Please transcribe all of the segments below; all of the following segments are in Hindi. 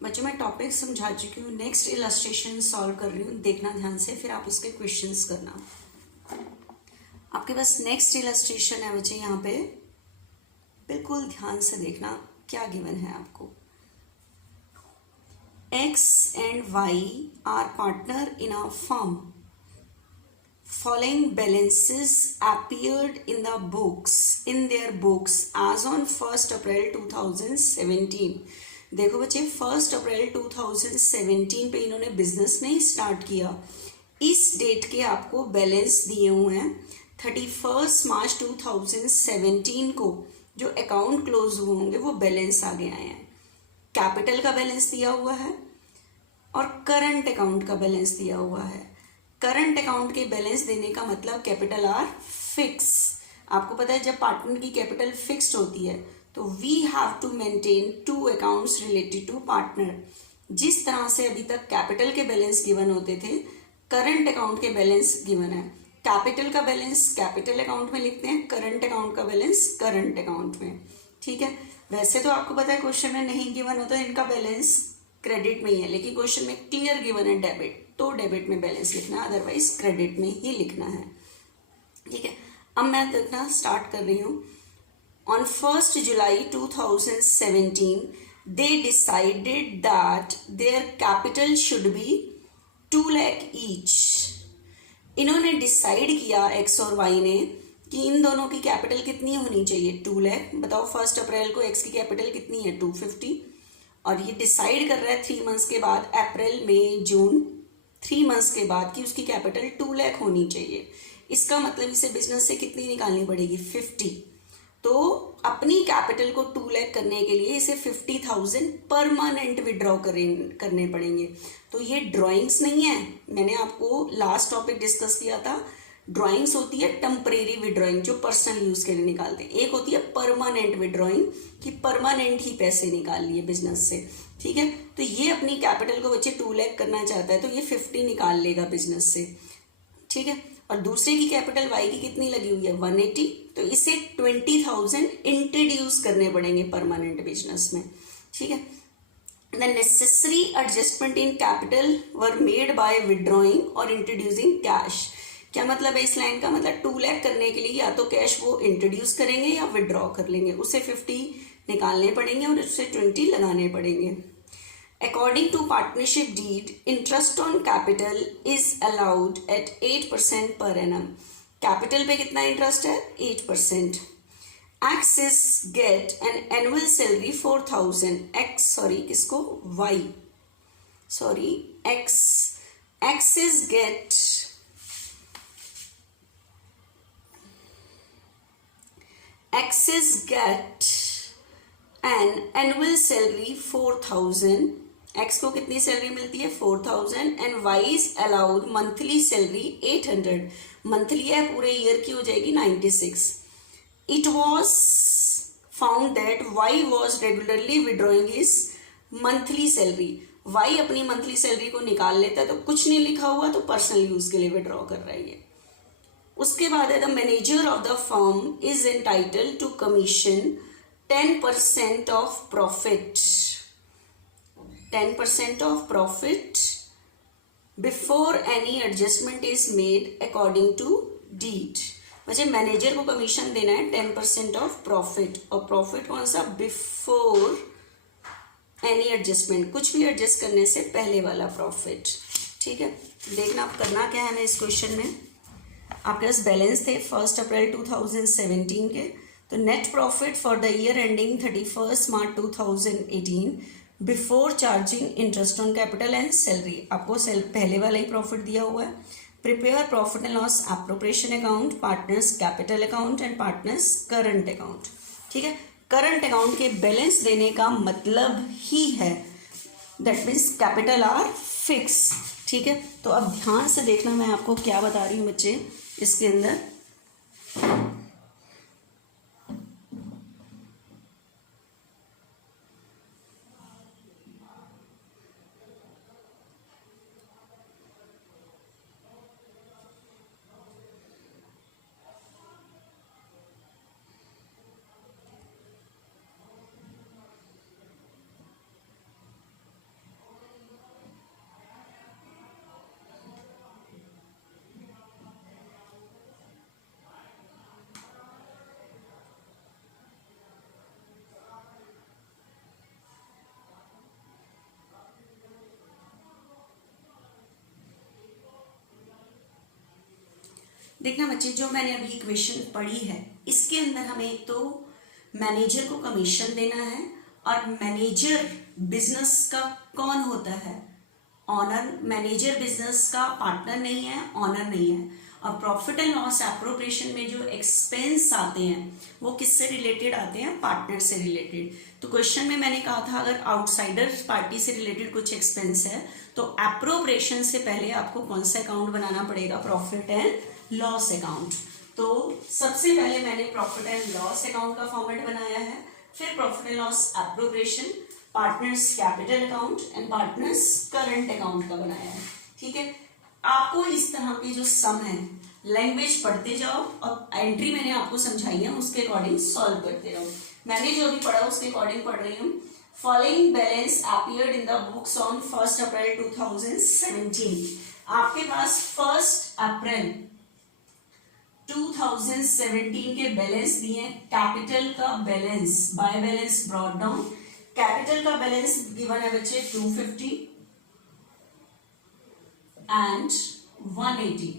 बच्चों मैं टॉपिक समझा चुकी हूँ। नेक्स्ट इलस्ट्रेशन सॉल्व कर रही हूँ, देखना ध्यान से, फिर आप उसके क्वेश्चंस करना। आपके पास नेक्स्ट इलस्ट्रेशन है बच्चे, यहाँ पे बिल्कुल ध्यान से देखना क्या गिवन है आपको। X and Y are partner in a firm. Following balances appeared in their books as on 1st April 2017. देखो बच्चे 1st अप्रैल 2017 पे इन्होंने बिजनेस नहीं स्टार्ट किया। इस डेट के आपको बैलेंस दिए हुए हैं। 31 मार्च 2017 को जो अकाउंट क्लोज हुए होंगे वो बैलेंस आगे आए हैं। कैपिटल का बैलेंस दिया हुआ है और करंट अकाउंट का बैलेंस दिया हुआ है। करंट अकाउंट के बैलेंस देने का मतलब कैपिटल आर फिक्स। आपको पता है जब पार्टनर की कैपिटल फिक्स्ड होती है तो we have to maintain two accounts related to partner. जिस तरह से अभी तक कैपिटल के बैलेंस गिवन होते थे, करंट अकाउंट के बैलेंस गिवन है। कैपिटल का बैलेंस कैपिटल अकाउंट में लिखते हैं, करंट अकाउंट का बैलेंस करंट अकाउंट में। ठीक है, वैसे तो आपको पता है क्वेश्चन में नहीं गिवन होता है इनका बैलेंस क्रेडिट में ही है, लेकिन क्वेश्चन में क्लियर गिवन है डेबिट, तो डेबिट में बैलेंस लिखना है, अदरवाइज क्रेडिट में ही लिखना है। ठीक है, अब मैं देखना स्टार्ट कर रही हूँ। On 1st July 2017 they decided that their capital should be 2 lakh each. इन्होंने डिसाइड किया एक्स और वाई ने कि इन दोनों की कैपिटल कितनी होनी चाहिए, 2 लाख। बताओ 1 अप्रैल को एक्स की कैपिटल कितनी है, 250, और ये डिसाइड कर रहा है 3 मंथ्स के बाद, अप्रैल मई जून 3 मंथ्स के बाद कि उसकी कैपिटल 2 लाख होनी चाहिए। इसका मतलब इसे बिजनेस से कितनी निकालनी पड़ेगी, 50। तो अपनी कैपिटल को 2 लाख करने के लिए इसे 50,000 परमानेंट विड्रॉ करने पड़ेंगे। तो ये ड्राइंग्स नहीं है, मैंने आपको लास्ट टॉपिक डिस्कस किया था। ड्राइंग्स होती है टेम्परेरी विड्रॉइंग जो पर्सनल यूज के लिए निकालते हैं, एक होती है परमानेंट विड्रॉइंग कि परमानेंट ही पैसे निकाल लिए बिजनेस से। ठीक है, तो ये अपनी कैपिटल को बच्चे 2 लाख करना चाहता है तो ये 50 निकाल लेगा बिजनेस से। ठीक है, और दूसरे की कैपिटल वाई की कितनी लगी हुई है, 180, तो इसे 20,000 इंट्रोड्यूस करने पड़ेंगे परमानेंट बिजनेस में। ठीक है, the necessary adjustment in capital were made by withdrawing और इंट्रोड्यूसिंग कैश। क्या मतलब है इस लाइन का, मतलब 2 लाख करने के लिए या तो कैश वो इंट्रोड्यूस करेंगे या विड्रॉ कर लेंगे, उसे 50 निकालने पड़ेंगे और उससे 20 लगाने पड़ेंगे। According to partnership deed, interest on capital is allowed at 8% per annum. Capital पे कितना इंटरेस्ट है, 8%. Axis get an annual salary 4,000. किसको, Y. Axis get an annual salary 4,000. X को कितनी सैलरी मिलती है, 4,000, and Y is allowed monthly salary 800. Monthly है, पूरे ईयर की हो जाएगी 96. It was found that Y was regularly withdrawing his monthly salary. Y अपनी मंथली सैलरी को निकाल लेता है, तो कुछ नहीं लिखा हुआ, तो पर्सनल यूज के लिए विड्रॉ कर रहा है ये। उसके बाद है the manager of the firm is entitled to commission 10% of profit, 10% of profit before any adjustment is made according to deed. वैसे मैनेजर को कमीशन देना है 10% ऑफ प्रॉफिट, और प्रॉफिट कौन सा, बिफोर एनी एडजस्टमेंट, कुछ भी एडजस्ट करने से पहले वाला प्रॉफिट। ठीक है, देखना आप करना क्या है हमें इस क्वेश्चन में। आपके पास बैलेंस थे 1 अप्रैल 2017 के, तो net profit for the year ending 31 March 2018 before charging interest on capital and salary. आपको पहले वाला ही प्रॉफिट दिया हुआ है। Prepare profit and loss appropriation account, partners capital account and partners current account. ठीक है, करंट अकाउंट के बैलेंस देने का मतलब ही है, that means capital R fix. ठीक है, तो अब ध्यान से देखना मैं आपको क्या बता रही हूँ बच्चे इसके अंदर। देखना बच्चे, जो मैंने अभी इक्वेशन पढ़ी है इसके अंदर हमें एक तो मैनेजर को कमीशन देना है, और मैनेजर बिजनेस का कौन होता है? ऑनर। मैनेजर बिजनेस का पार्टनर नहीं है, ऑनर नहीं है। और प्रॉफिट एंड लॉस एप्रोप्रिएशन में जो एक्सपेंस आते हैं वो किससे रिलेटेड आते हैं? पार्टनर से रिलेटेड। तो क्वेश्चन में मैंने कहा था अगर आउटसाइडर पार्टी से रिलेटेड कुछ एक्सपेंस है तो एप्रोप्रिएशन से पहले आपको कौन सा अकाउंट बनाना पड़ेगा? Profit and loss account. तो सबसे पहले मैंने प्रॉफिट एंड लॉस अकाउंट का फॉर्मेट बनाया है, फिर profit and loss appropriation, partners capital account and partners current account का बनाया है। ठीक है, आपको इस तरह के जो सम है लैंग्वेज पढ़ते जाओ और एंट्री मैंने आपको समझाई है उसके अकॉर्डिंग सॉल्व करते रहो। मैंने जो भी पढ़ा उसके अकॉर्डिंग पढ़ रही हूँ। Following balance appeared in the books on 1 अप्रैल 2017। आपके पास 1 अप्रैल 2017 के बैलेंस दिए। कैपिटल का balance by balance brought down. Capital का बैलेंस गिवन है बच्चे 250 एंड 180।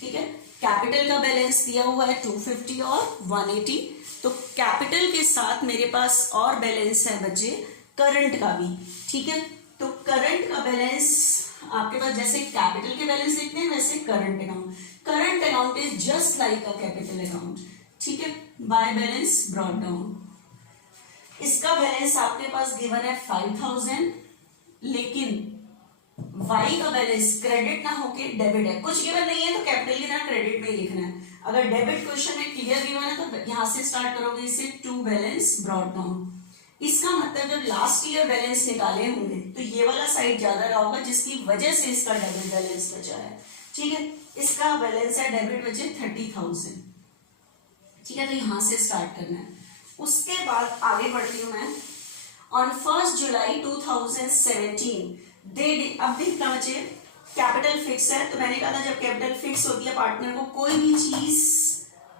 ठीक है, कैपिटल का बैलेंस दिया हुआ है 250 और 180। तो कैपिटल के साथ मेरे पास और बैलेंस है बच्चे करंट का भी। ठीक है, तो करंट का बैलेंस आपके पास जैसे कैपिटल के बैलेंस देखते हैं वैसे current account. Current account is just like a capital account. ठीक है, बाय बैलेंस ब्रॉट डाउन। इसका बैलेंस आपके पास गिवन है 5000, लेकिन वाई का बैलेंस क्रेडिट ना होके डेबिट है। कुछ गिवन नहीं है तो कैपिटल की तरह क्रेडिट में ही लिखना है। अगर डेबिट क्वेश्चन में क्लियर गिवन है तो यहां से स्टार्ट करोगे इसे टू बैलेंस ब्रॉट डाउन। इसका मतलब जब लास्ट ईयर बैलेंस निकाले होंगे तो ये वाला साइड ज्यादा रहा होगा जिसकी वजह से इसका डेबिट बैलेंस बचा है। ठीक है, इसका बैलेंस है डेबिट बचे 30,000। ठीक है, तो यहां से स्टार्ट करना है। उसके बाद आगे बढ़ती हूं मैं। ऑन 1 जुलाई 2017 अब देखना बच्चे, कैपिटल फिक्स है तो मैंने कहा था जब कैपिटल फिक्स होती है पार्टनर को कोई भी चीज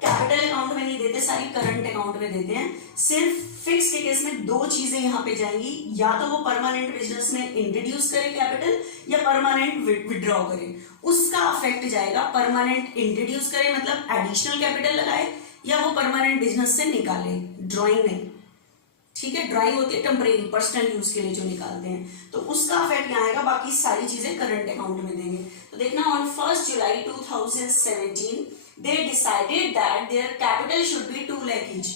कैपिटल अकाउंट में नहीं देते, सारी करंट अकाउंट में देते हैं। सिर्फ फिक्स के केस में दो चीजें यहाँ पे जाएंगी, या तो वो परमानेंट बिजनेस में इंट्रोड्यूस करे कैपिटल या परमानेंट विड्रॉ करे। उसका अफेक्ट जाएगा परमानेंट इंट्रोड्यूस करे मतलब एडिशनल कैपिटल लगाए, या वो परमानेंट बिजनेस से निकाले, ड्रॉइंग नहीं। ठीक है, ड्राइंग होती है टेम्परेरी पर्सनल यूज के लिए जो निकालते हैं, तो उसका इफेक्ट यहाँ आएगा। बाकी सारी चीजें करंट अकाउंट में देंगे। तो देखना, on 1 July 2017 they decided that their capital should be 2 lakh each.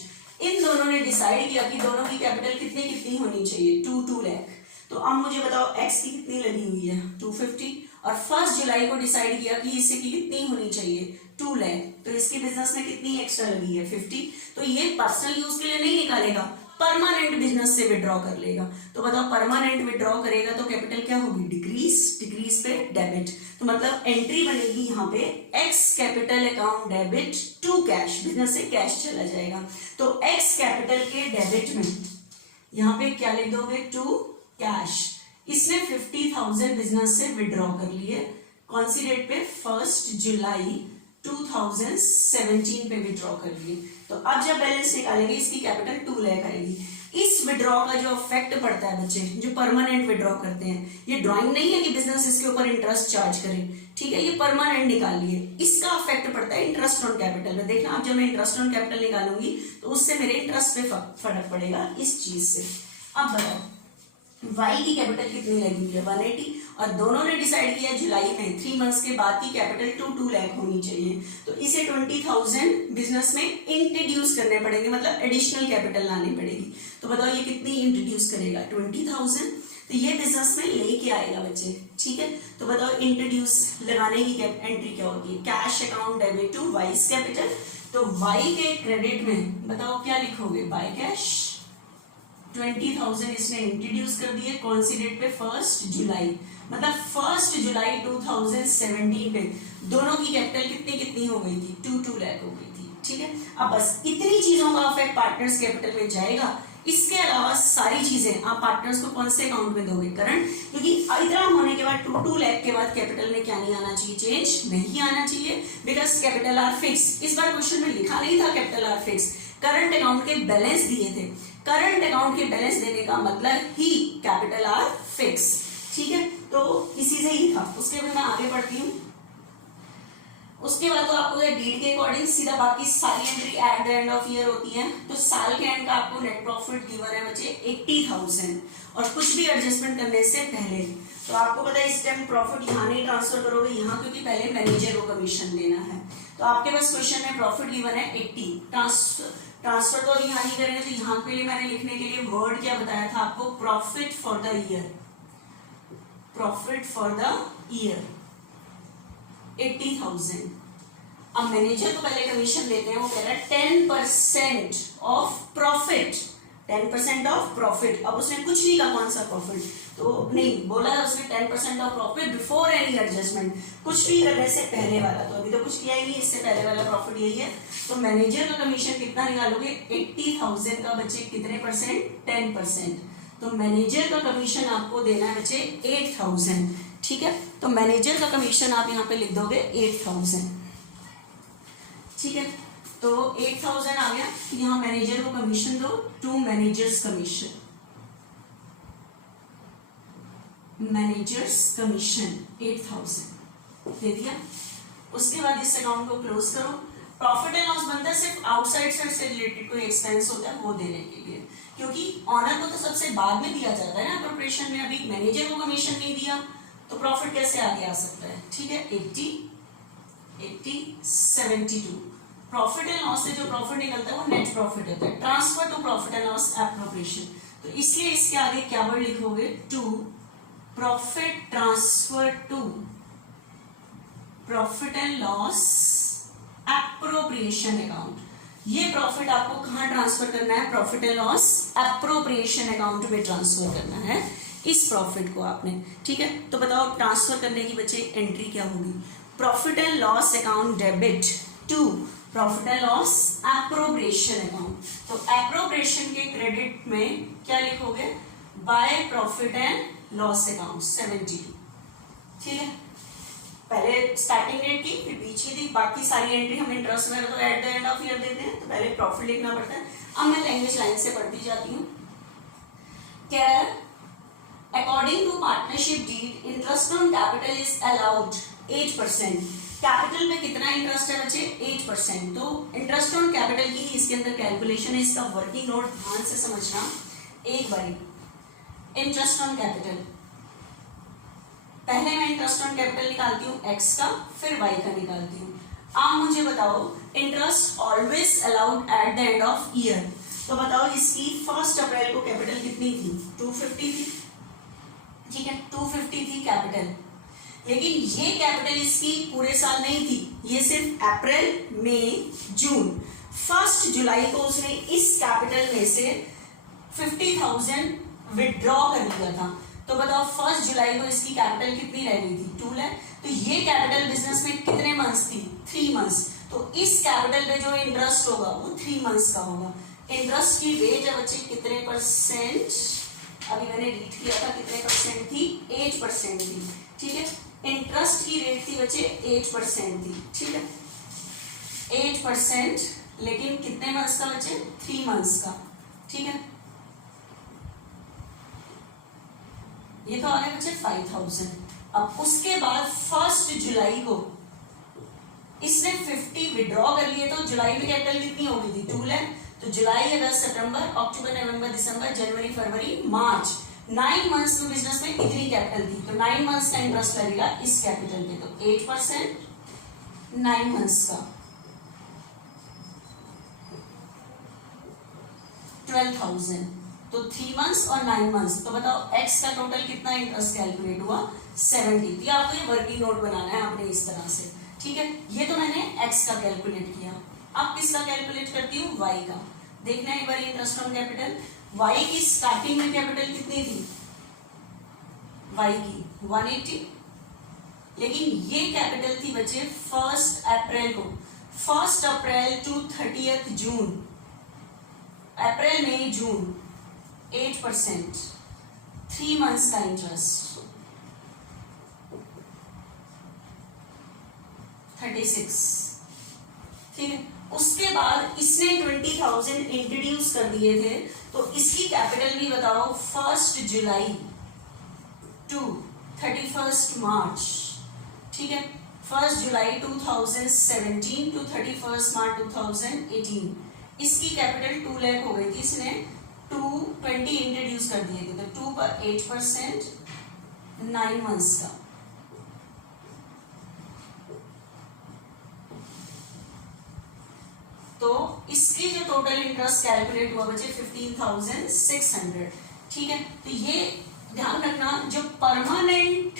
इन दोनों ने डिसाइड किया कि दोनों की कैपिटल कितनी कितनी होनी चाहिए, 2 लाख। तो अब मुझे बताओ एक्स की कितनी लगी हुई है 250, और 1 जुलाई को डिसाइड किया कि इससे की कितनी होनी चाहिए 2 लाख। तो इसकी बिजनेस में कितनी एक्स्ट्रा लगी है 50। तो ये पर्सनल यूज के लिए नहीं निकालेगा, परमानेंट बिजनेस से विड्रॉ कर लेगा। तो बताओ परमानेंट विड्रॉ करेगा तो कैपिटल क्या होगी? डिक्रीज। डिक्रीज पे डेबिट, तो मतलब एंट्री बनेगी यहाँ पे X capital account debit to cash. Business से कैश चला जाएगा तो एक्स कैपिटल के डेबिट में यहाँ पे क्या लिख दोगे? To cash. इसने 50,000 बिजनेस से विड्रॉ कर लिए। कौन सी डेट पे? 1 जुलाई 2017 पे विड्रॉ कर लिए। तो अब जब बैलेंस निकालेंगे इसकी कैपिटल 2 लाख आएगी। इस विड्रॉ का जो इफेक्ट पड़ता है बच्चे, जो परमानेंट विड्रॉ करते हैं, ये ड्राइंग नहीं है कि बिजनेस इसके ऊपर इंटरेस्ट चार्ज करे। ठीक है, ये परमानेंट निकाल लिए, इसका इफेक्ट पड़ता है इंटरेस्ट ऑन कैपिटल में। देखना, अब जब मैं इंटरेस्ट ऑन कैपिटल निकालूंगी तो उससे मेरे इंटरेस्ट पे फर्क पड़ेगा इस चीज से। अब बताओ वाई की कैपिटल कितनी लगी है 180, और दोनों ने डिसाइड किया जुलाई में 3 मंथ्स के बाद की कैपिटल 2 लाख होनी चाहिए। तो इसे 20,000 बिजनेस में इंट्रोड्यूस करने पड़ेंगे, मतलब एडिशनल कैपिटल लानी पड़ेगी। तो बताओ ये कितनी इंट्रोड्यूस करेगा? 20,000। तो ये बिजनेस में लेके आएगा बच्चे। ठीक है, तो बताओ इंट्रोड्यूस लगाने की एंट्री क्या होगी? Cash account debit to Y capital. तो वाई के क्रेडिट में बताओ क्या लिखोगे? By cash. 20,000 इसने इंट्रोड्यूस कर दिए। कौन सी डेट पे? 1 जुलाई, मतलब 1 जुलाई 2017 पे दोनों की कैपिटल कितनी कितनी हो गई थी? 2 लाख हो गई थी। ठीक है, अब बस इतनी चीजों का इफेक्ट पार्टनर्स कैपिटल में जाएगा। इसके अलावा सारी चीजें आप पार्टनर्स को कौन से अकाउंट में दोगे? करंट। क्योंकि इतना होने के बाद 2 लाख के बाद कैपिटल में क्या नहीं आना चाहिए? चेंज नहीं आना चाहिए, बिकॉज कैपिटल आर फिक्स। इस बार क्वेश्चन में लिखा नहीं था capital R fix, current account के बैलेंस दिए थे। करंट अकाउंट के बैलेंस देने का मतलब ही कैपिटल आर फिक्स। ठीक है, तो इसी से ही था। उसके बाद मैं आगे बढ़ती हूँ। उसके बाद तो आपको डीड के अकॉर्डिंग सीधा बाकी सारी entry at the end of year होती है। तो साल के एंड का आपको नेट प्रॉफिट गिवन है बच्चे 80,000 और कुछ भी एडजस्टमेंट करने से पहले। तो आपको पता है इस टाइम प्रॉफिट यहाँ नहीं ट्रांसफर करोगे यहाँ, क्योंकि पहले मैनेजर को कमीशन देना है। तो आपके पास क्वेश्चन में प्रॉफिट गिवन है 80, ट्रांसफर तो अभी यहाँ नहीं करेंगे। तो यहाँ के लिए मैंने लिखने के लिए वर्ड क्या बताया था आपको, profit for the year, profit for the year 80,000। अब मैनेजर को पहले कमीशन देते हैं, वो कह रहा है 10% ऑफ प्रॉफिट, 10% ऑफ प्रॉफिट। अब उसने कुछ नहीं कहा कौन सा प्रॉफिट, तो नहीं बोला उसने 10% of profit before any adjustment, कुछ भी करने से पहले वाला। तो अभी तो कुछ किया ही नहीं, इससे पहले वाला प्रॉफिट यही है। तो मैनेजर का कमीशन कितना निकालोगे, 80,000 का बच्चे कितने परसेंट, 10%। तो मैनेजर का कमीशन आपको देना है बच्चे 8,000, ठीक है। तो मैनेजर का कमीशन आप यहाँ पे लिख दोगे 8,000, ठीक है। तो 8,000 आ गया, यहाँ मैनेजर को कमीशन दो, to manager's commission, manager's commission 8,000 दे दिया। उसके बाद इस अकाउंट को क्लोज करो। प्रॉफिट एंड लॉस बनता है सिर्फ आउटसाइड से रिलेटेड कोई एक्सपेंस होता है वो देने के लिए, क्योंकि ऑनर को तो सबसे बाद में दिया जाता है ना अप्रोप्रिएशन में। अभी मैनेजर को कमीशन नहीं दिया तो प्रॉफिट कैसे आगे आ सकता है, ठीक है। 80, 72 प्रॉफिट एंड लॉस से जो प्रॉफिट निकलता है वो नेट प्रॉफिट होता है, transfer to profit and loss appropriation. तो इसलिए इसके आगे क्या वर्ड लिखोगे, to profit transfer to profit and loss appropriation account. ये प्रॉफिट आपको कहां ट्रांसफर करना है, profit and loss appropriation account में ट्रांसफर करना है इस प्रॉफिट को आपने, ठीक है। तो बताओ ट्रांसफर करने की बच्चे एंट्री क्या होगी, profit and loss account debit to profit and loss appropriation account. तो एप्रोप्रिएशन के क्रेडिट में क्या लिखोगे, by profit and loss account 72, ठीक है। पहले स्टार्टिंग डेट की, फिर पीछे दी, बाकी सारी एंट्री हम इंटरेस्ट वगैरह तो at the end of year देते हैं, तो पहले प्रॉफिट लिखना पड़ता है। अब मैं लैंग्वेज लाइन से पढ़ती जाती हूँ। क्या है, according to partnership deed interest on capital is allowed 8%। Capital में कितना इंटरेस्ट है बच्चे, 8%। तो इंटरेस्ट ऑन कैपिटल की इसके अंदर कैलकुलेशन है, इसका वर्किंग नोट ध्यान से समझना एक बारी। इंटरेस्ट ऑन कैपिटल, पहले मैं इंटरेस्ट ऑन कैपिटल निकालती हूँ एक्स का, फिर वाई का निकालती हूँ। आप मुझे बताओ interest always allowed at the end of year. तो बताओ इसकी 1 अप्रैल को कैपिटल कितनी थी, 250 थी, ठीक है। 250 थी कैपिटल, लेकिन ये कैपिटल इसकी पूरे साल नहीं थी, ये सिर्फ अप्रैल, मई, जून। 1 जुलाई को उसने इस कैपिटल में से 50,000 विड्रॉ कर लिया था। तो बताओ 1 जुलाई को इसकी कैपिटल कितनी रह गई थी, 2 लाख। तो ये कैपिटल बिजनेस में कितने मंथ्स थी, 3 मंथ्स। तो इस कैपिटल पे जो इंटरेस्ट होगा वो 3 मंथ्स का होगा। इंटरेस्ट की रेट है बच्चे कितने परसेंट, अभी मैंने रीड किया था कितने परसेंट थी, 8% थी, ठीक है। इंटरेस्ट की रेट थी बच्चे 8% थी, ठीक है। 8%, लेकिन कितने मंथ्स का बच्चे, 3 मंथ्स का, ठीक है। ये तो आ गए बच्चे 5,000। अब उसके बाद 1 जुलाई को इसने 50 विड्रॉ कर लिए, तो जुलाई में कैपिटल कितनी हो गई थी, 2 लाख। तो जुलाई, अगस्त, सितंबर, अक्टूबर, नवंबर, दिसंबर, जनवरी, फरवरी, मार्च, 9 मंथ्स में बिजनेस में इतनी कैपिटल थी। तो 9 मंथ्स का इंटरेस्ट लगेगा इस कैपिटल पे। तो 8% 9 मंथ्स का 12,000। तो 3 मंथ्स और 9 मंथ्स। तो बताओ एक्स का टोटल कितना इंटरेस्ट कैलकुलेट हुआ, 70। ये आपको ये वर्किंग नोट बनाना है आपने इस तरह से, ठीक है। ये तो मैंने एक्स का कैलकुलेट किया। अब किसका कैलकुलेट करती हूँ, वाई का। देखना है एक बार इंटरेस्ट ऑन कैपिटल। वाई की स्टार्टिंग में कैपिटल कितनी थी, वाई की 180, लेकिन ये कैपिटल थी बच्चे 1 अप्रैल को, 1 अप्रैल टू 30 जून, अप्रैल, मई, जून, 8%, 3 मंथ्स का इंटरेस्ट 36, ठीक है। उसके बाद इसने 20,000 इंट्रोड्यूस कर दिए थे, तो इसकी कैपिटल भी बताओ 1 जुलाई टू 31 मार्च, ठीक है। 1 जुलाई 2017 टू 31 मार्च 2018, इसकी कैपिटल 2 लाख हो गई थी, इसने 220 इंट्रोड्यूस कर दिए थे, तो 2 पर 8%, 9 मंथ्स का, तो इसकी जो टोटल इंटरेस्ट कैलकुलेट हुआ बचे 15,600। ठीक है, तो ये ध्यान रखना, जो परमानेंट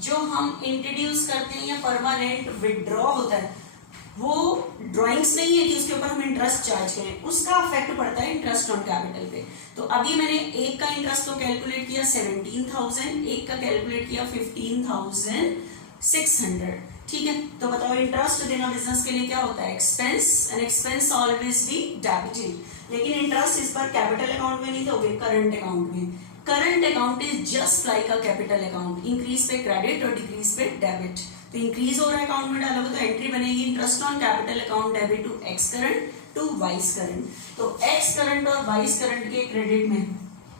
जो हम इंट्रोड्यूस करते हैं या परमानेंट विड्रॉ होता है, वो ड्राइंग्स नहीं है कि उसके ऊपर हम इंटरेस्ट चार्ज करें, उसका इफेक्ट पड़ता है इंटरेस्ट ऑन कैपिटल पे। तो अभी मैंने एक का इंटरेस्ट तो कैलकुलेट किया 17,000, एक का कैलकुलेट किया 15,600। ठीक है, तो बताओ इंटरेस्ट देना बिजनेस के लिए क्या होता है? Expense, and expense always be debited. लेकिन इंटरेस्ट इस पर कैपिटल अकाउंट में नहीं दोगे, करंट अकाउंट में। Current account is just like a capital account, increase पे क्रेडिट और डिक्रीज पे डेबिट। तो इंक्रीज हो रहा है अकाउंट में डालोगे तो एंट्री बनेगी interest on capital account debit to X current to vice current. तो एक्स करंट और वाइस करंट के क्रेडिट में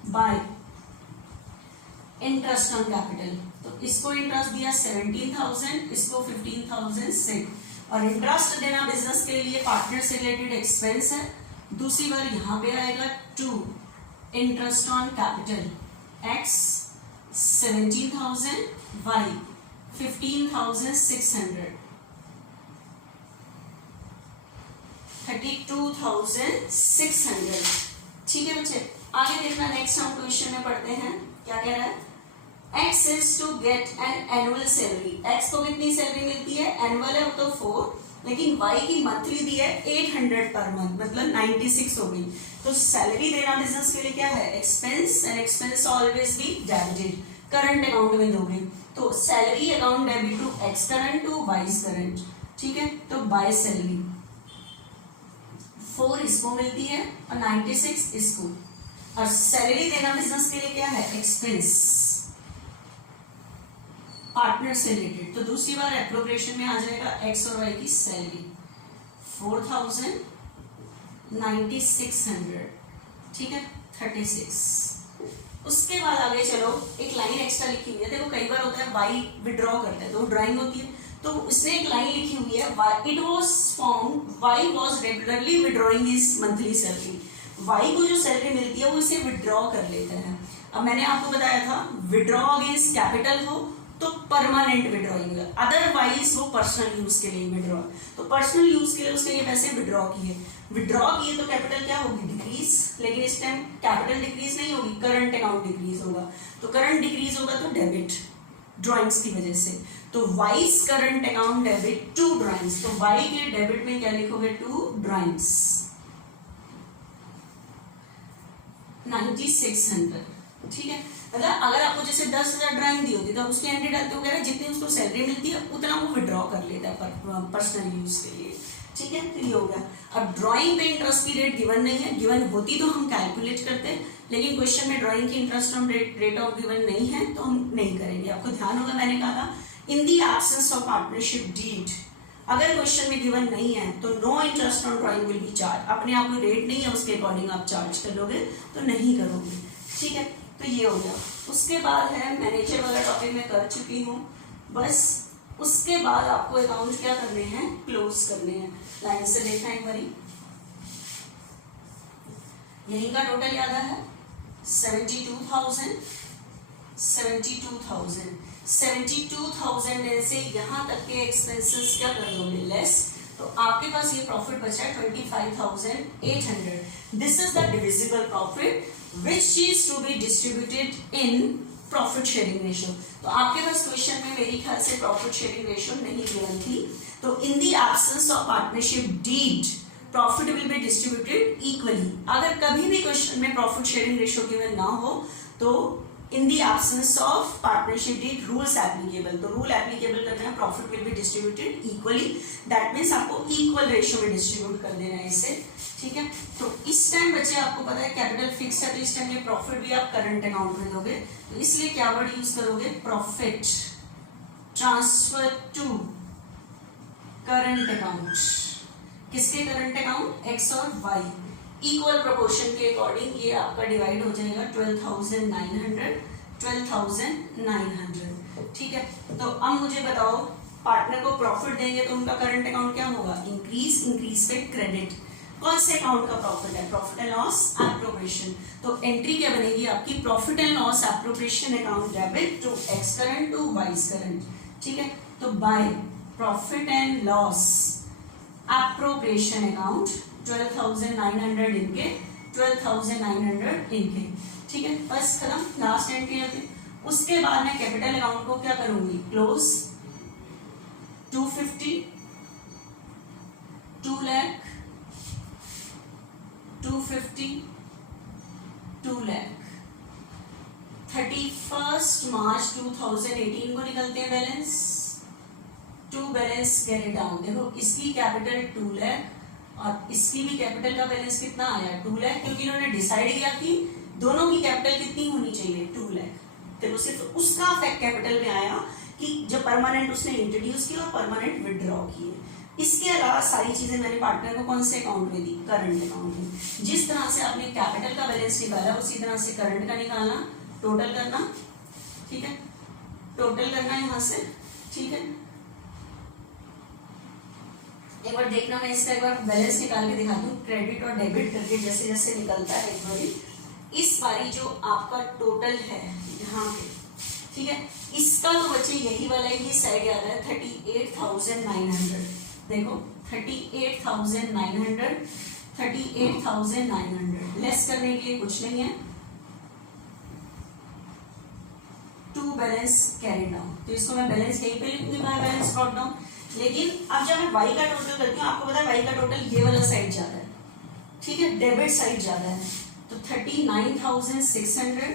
बाय इंटरेस्ट ऑन कैपिटल, तो इसको इंटरेस्ट दिया 17,000, इसको 15,006, और इंटरेस्ट देना बिजनेस के लिए पार्टनर से रिलेटेड एक्सपेंस है। दूसरी बार यहाँ पे आएगा 2 interest on capital, x 17,000, y 15,600, 32,600। ठीक है बच्चे, आगे देखना, नेक्स्ट हम क्वेश्चन में पढ़ते हैं क्या कह रहा है। x is to get an annual salary, x को कितनी सैलरी मिलती है? एनुअल है तो 4, लेकिन y की मंथली दी है 800 पर मंथ, मतलब 96 हो गई। तो सैलरी देना बिजनेस के लिए क्या है? Expense, and expense always be debited, current account में दोगे। तो salary account debit to X current to vice current. ठीक है, तो बाय सैलरी 4 इसको मिलती है और 96 इसको, और सैलरी देना बिजनेस के लिए क्या है? एक्सपेंस, पार्टनर से रिलेटेड। तो दूसरी बार एप्रोप्रिएशन में आ जाएगा एक्स और वाई की सैलरी 4,000, 9600, ठीक है 36। उसके बाद आगे चलो, एक लाइन एक्स्ट्रा लिखी हुई है, देखो कई बार होता है वाई विड्रॉ करते हैं तो ड्राइंग होती है, तो इसने एक लाइन लिखी हुई है, it was found Y was regularly withdrawing his monthly salary. Y को जो सैलरी मिलती है वो इसे विड्रॉ कर लेता है। अब मैंने आपको बताया था विड्रॉ अगेंस्ट कैपिटल हो तो परमानेंट विड्रॉइंग, अदरवाइज वो पर्सनल यूज के लिए विड्रॉ, तो पर्सनल यूज के लिए उसने ये पैसे विड्रॉ किए तो कैपिटल क्या होगी? डिक्रीज। लेकिन इस टाइम कैपिटल डिक्रीज नहीं होगी, करंट अकाउंट डिक्रीज होगा। तो करंट डिक्रीज होगा तो डेबिट, ड्रॉइंग्स की वजह से। तो Y's current account debit to drawings, तो वाई के डेबिट में क्या लिखोगे? To drawings 9600। ठीक है, मतलब अगर आपको जैसे 10,000 ड्राइंग दी होती तो उसकी एंट्री डालते हो, जितनी उसको सैलरी मिलती है उतना वो विड्रॉ कर लेता है पर्सनल यूज के लिए। ठीक है, तो ये हो गया। अब ड्राइंग पे इंटरेस्ट की रेट गिवन नहीं है, गिवन होती तो हम कैलकुलेट करते, लेकिन क्वेश्चन में ड्राइंग की interest on rate of given नहीं है तो हम नहीं करेंगे। आपको ध्यान होगा मैंने कहा था in the absence of partnership deed, अगर क्वेश्चन में गिवन नहीं है तो no interest on drawing will be charge. अपने आप में रेट नहीं है उसके अकॉर्डिंग आप चार्ज कर लोगे तो नहीं करोगे। ठीक है, तो ये हो गया। उसके बाद है मैनेजर वाला टॉपिक मैं कर चुकी हूँ, बस उसके बाद आपको अकाउंट क्या करने हैं? क्लोज करने हैं। लाइन से देखना एक बारी, यहीं का टोटल याद है 72,000 में से यहाँ तक के एक्सपेंसेस क्या कर दोगे? लेस। तो आपके पास ये प्रॉफिट बचा है 25,800। This is the divisible profit which is to be distributed in profit sharing ratio। तो आपके पास क्वेश्चन में मेरी ख्याल से प्रॉफिट शेयरिंग रेशियो नहीं गिवन थी। तो in the absence of partnership deed profit will be distributed equally. अगर कभी भी क्वेश्चन में प्रॉफिट शेयरिंग रेशियो गिवन ना हो तो in the absence of partnership deed rules applicable, तो रूल एप्लीकेबल करना है profit will be distributed equally, that means आपको इक्वल रेशियो में डिस्ट्रीब्यूट कर देना है इसे। ठीक है, तो इस टाइम बच्चे आपको पता है कैपिटल फिक्स है, तो इस टाइम ये प्रॉफिट भी आप करंट अकाउंट में दोगे, तो इसलिए क्या वर्ड यूज करोगे? Profit transfer to current account. किसके करंट अकाउंट? एक्स और वाई, इक्वल प्रोपोर्शन के अकॉर्डिंग ये आपका डिवाइड हो जाएगा 12,900। ठीक है, तो अब मुझे बताओ पार्टनर को प्रॉफिट देंगे तो उनका करंट अकाउंट क्या होगा, इंक्रीज, इंक्रीज पे क्रेडिट। कौन से अकाउंट का प्रॉफिट है, प्रॉफिट एंड लॉस एप्रोप्रिएशन। तो एंट्री क्या बनेगी आपकी, profit and loss appropriation account debit to X current to vice current, ठीक है। तो by profit and loss appropriation account 12,900 इनके, 12,900 इनके, ठीक है, बस खत्म, लास्ट एंट्री आती। उसके बाद मैं कैपिटल अकाउंट को क्या करूंगी, क्लोज 250, 2 लाख, 250, 2 लाख। 31 मार्च 2018 को निकलते हैं balance, to balance carry down. देखो इसकी कैपिटल 2 लाख और इसकी भी कैपिटल का बैलेंस कितना आया, 2 लाख, क्योंकि इन्होंने डिसाइड किया कि दोनों की कैपिटल कितनी होनी चाहिए, 2 लाख। देखो सिर्फ उसका इफेक्ट कैपिटल में आया कि जब परमानेंट उसने इंट्रोड्यूस किया और परमानेंट विड्रॉ किए। इसके अलावा सारी चीजें मैंने पार्टनर को कौन से अकाउंट में दी, करंट अकाउंट में। जिस तरह से आपने कैपिटल का बैलेंस निकाला उसी तरह से करंट का निकालना, टोटल करना, ठीक है, टोटल करना यहां से, ठीक है। एक बार देखना, मैं इसका एक बार बैलेंस निकाल के दिखाती हूँ, क्रेडिट और डेबिट करके जैसे जैसे निकलता है। एक बारी इस बारी जो आपका टोटल है यहाँ पे, ठीक है, इसका तो बच्चे यही वाला ही साइड आ रहा है 38,900। देखो 38,900, 38,900 लेस करने के लिए कुछ नहीं है, टू बैलेंस कैरी डाउन। तो इसको मैं बैलेंस यहीं पे लिखूंगी, बाय बैलेंस ब्रॉट डाउन। लेकिन अब जब मैं वाई का टोटल करती हूँ, आपको पता है वाई का टोटल ये वाला साइड ज्यादा है, ठीक है, डेबिट साइड ज्यादा है। तो 39,600,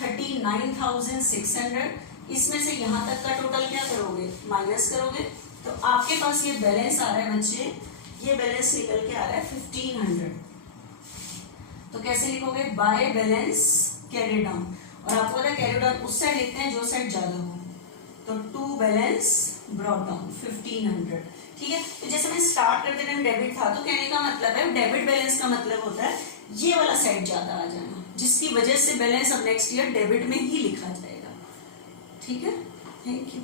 39,600, इसमें से यहां तक का टोटल क्या करोगे, माइनस करोगे। तो आपके पास ये बैलेंस आ रहा है बच्चे, ये बैलेंस निकल के आ रहा है 1,500। तो कैसे लिखोगे, बाय बैलेंस कैरी डाउन। और आपको पता है कैरी डाउन उस साइड लिखते हैं जो साइड ज्यादा हो। तो टू बैलेंस ब्रॉट डाउन 1,500, ठीक है। तो जैसे मैं स्टार्ट करते टाइम डेबिट था, तो कहने का मतलब है डेबिट बैलेंस का मतलब होता है ये वाला साइड ज्यादा आ जाना, जिसकी वजह से बैलेंस अब नेक्स्ट ईयर डेबिट में ही लिखा जाएगा, ठीक है। Thank you.